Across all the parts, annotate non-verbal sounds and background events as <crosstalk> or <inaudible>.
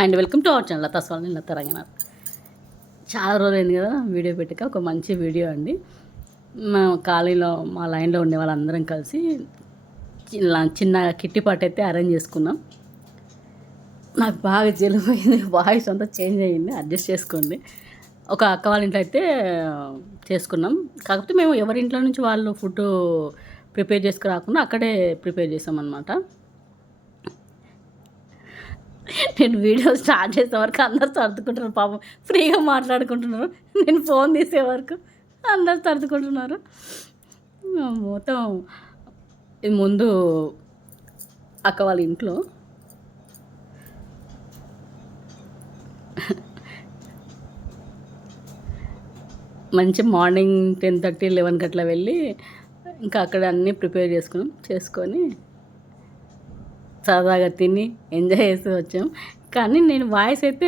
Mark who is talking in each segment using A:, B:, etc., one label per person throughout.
A: And welcome to our channel Latha Swamy Latha Ranganath. చాలా రోజులైంది కదా వీడియో పెట్టక ఒక మంచి వీడియో అండి. మా కాలనీలో మా లైన్లో ఉండే వాళ్ళందరం కలిసి చిన్న చిన్న కిట్టి పార్టీ అయితే అరేంజ్ చేసుకున్నాం. నాకు బాగా జలుబైంది వాయిస్ అంతా చేంజ్ అయ్యింది అడ్జస్ట్ చేసుకోండి. ఒక అక్క వాళ్ళ ఇంట్లో అయితే చేసుకున్నాం. కాకపోతే మేము ఎవరి ఇంట్లో నుంచి వాళ్ళు ఫుడ్ ప్రిపేర్ చేసుకురాకుండా అక్కడే ప్రిపేర్ చేసాం అనమాట నేను వీడియో స్టార్ట్ చేసే వరకు అందరు సర్దుకుంటున్నారు పాపం. ఫ్రీగా మాట్లాడుకుంటున్నారు. నేను ఫోన్ తీసే వరకు అందరు సర్దుకుంటున్నారు. మొత్తం ఇది ముందు అక్క వాళ్ళ ఇంట్లో మంచి మార్నింగ్ టెన్ థర్టీ లెవెన్కి అట్లా వెళ్ళి ఇంకా అక్కడ అన్నీ ప్రిపేర్ చేసుకున్నాం. చేసుకొని సరదాగా తిని ఎంజాయ్ చేస్తూ వచ్చాం. కానీ నేను వాయిస్ అయితే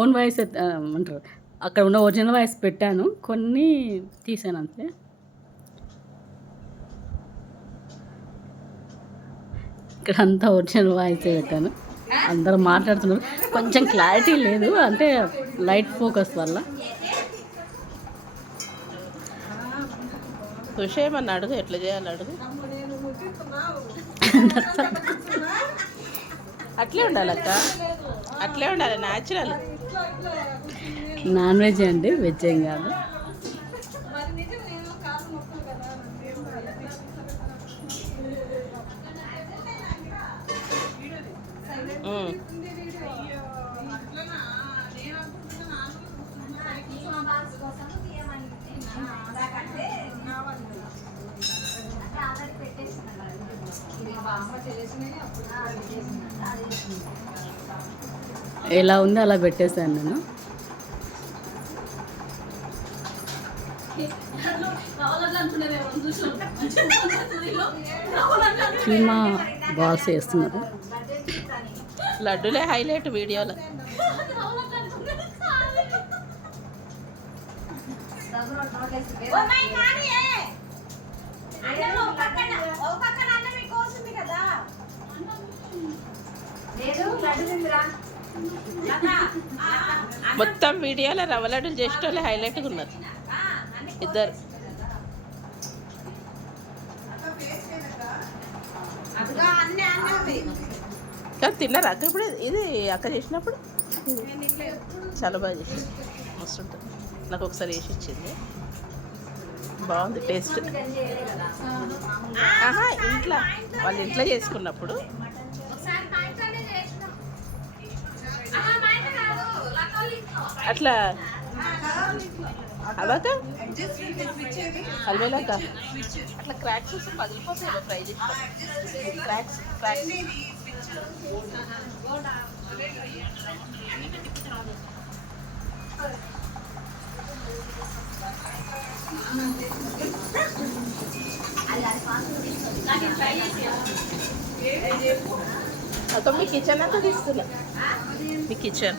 A: ఓన్ వాయిస్ అయితే, అంటారు అక్కడ ఉన్న ఒరిజినల్ వాయిస్ పెట్టాను. కొన్ని తీసాను అంతే. ఇక్కడ అంతా ఒరిజినల్ వాయిస్ పెట్టాను. అందరూ మాట్లాడుతున్నారు. కొంచెం క్లారిటీ లేదు అంటే లైట్ ఫోకస్ వల్ల.
B: ఖుషి ఏమన్నా అడుగు ఎట్లా చేయాలి అడుగు. అట్లే ఉండాలక్క. అట్లే ఉండాలి న్యాచురల్
A: నాన్ వెజ్ అండి వెజ్ ఏం కాదు. ఎలా ఉందో అలా పెట్టేశాను నేను. కీమా బాల్స్ వేస్తున్నారు.
B: లడ్డులే హైలైట్ వీడియోలో. మొత్తం వీడియోలో రవ్వ లడ్డులు చేసేటోళ్ళే హైలైట్గా ఉన్నారు. ఇద్దరు. కానీ తిన్నారా? అక్క ఇప్పుడు ఇది అక్క చేసినప్పుడు? చాలా బాగా చేసింది. మస్తు ఉంటుంది. నాకు ఒకసారి వేసి ఇచ్చింది. బాగుంది టేస్ట్. ఆహా ఇంట్లో. వాళ్ళు ఇంట్లో చేసుకున్నప్పుడు. అట్లా. అవాక అల్వేలాక అట్లా క్రాక్స్ వస్తే పగిలిపోతాయి ఫ్రై చేసి క్రాక్స్ క్రాక్స్ అక్క మీ కిచెన్ అంతా తీస్తున్నా మీ కిచెన్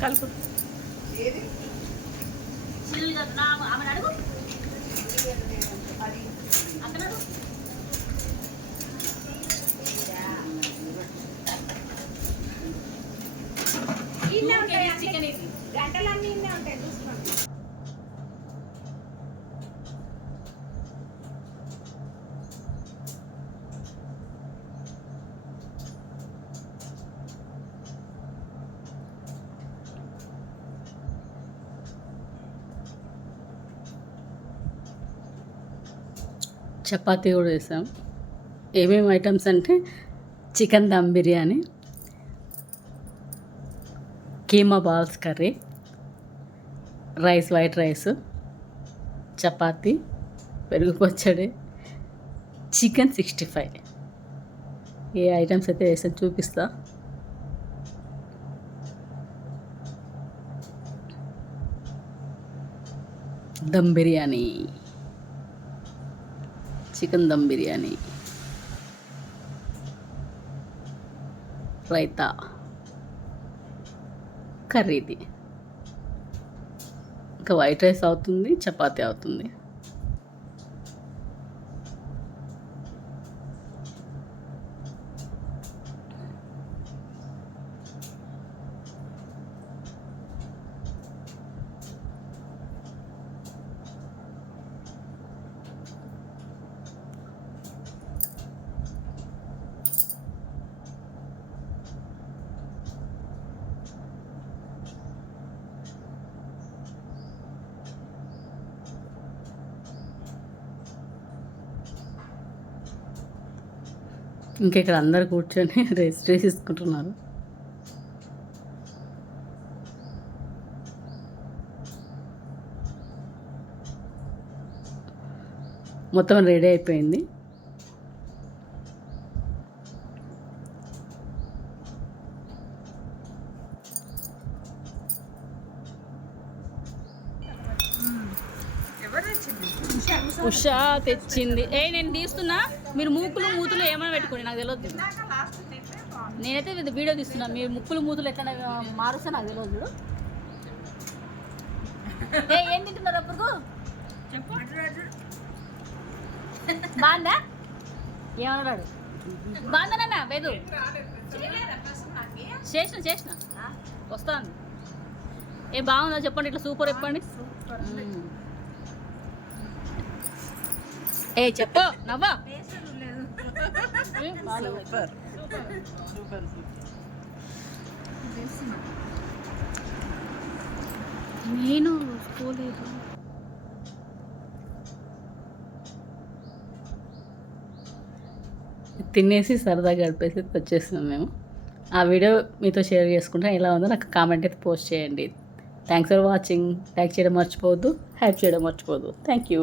B: కలుపు.
C: గంటలన్నీ ఉంటాయి చూసుకోండి.
A: చపాతీ కూడా వేసాం ఏమేమి ఐటమ్స్ అంటే chicken dum biryani keema balls curry rice white rice chapati పెరుగు పచ్చడి చికెన్ సిక్స్టీ ఫైవ్. ఏ ఐటమ్స్ అయితే వేసాను చూపిస్తా. దమ్ బిర్యానీ. చికెన్ దమ్ బిర్యానీ. రైతా. కర్రీది. ఇంకా వైట్ రైస్ అవుతుంది చపాతీ అవుతుంది. ఇంకా ఇక్కడ అందరు కూర్చొని <laughs> రెస్ట్ తీసుకుంటున్నారు మొత్తం రెడీ అయిపోయింది. ఉషా తెచ్చింది. ఏ నేను తీస్తున్నా? మీరు మూకులు మూతులు ఏమైనా పెట్టుకోండి నాకు తెలియదు నేనైతే వీడియో తీస్తున్నా. మీరు ముక్కులు మూతులు ఎట్లా మారుస్తే నాకు తెలియదు ఏ ఏం తింటున్నారు అప్పుడు? బాగుందా? ఏమన్నాడు బాగుందనన్నా వేదు. చేసిన చేసిన. వస్తాను. ఏ బాగుందా? చెప్పండి ఇట్లా సూపర్ చెప్పండి మ్మ్. ఏ చెప్పు నవ్వా.
B: సూపర్. సూపర్
A: నేను పోలేదు తినేసి సరదాగా గడిపేసి వచ్చేస్తున్నాం మేము. ఆ వీడియో మీతో షేర్ చేసుకుంటే ఎలా ఉందో నాకు కామెంట్ అయితే పోస్ట్ చేయండి. థ్యాంక్స్ ఫర్ వాచింగ్ లైక్ చేయడం మర్చిపోవద్దు. హ్యాప్ చేయడం మర్చిపోవద్దు. Thank you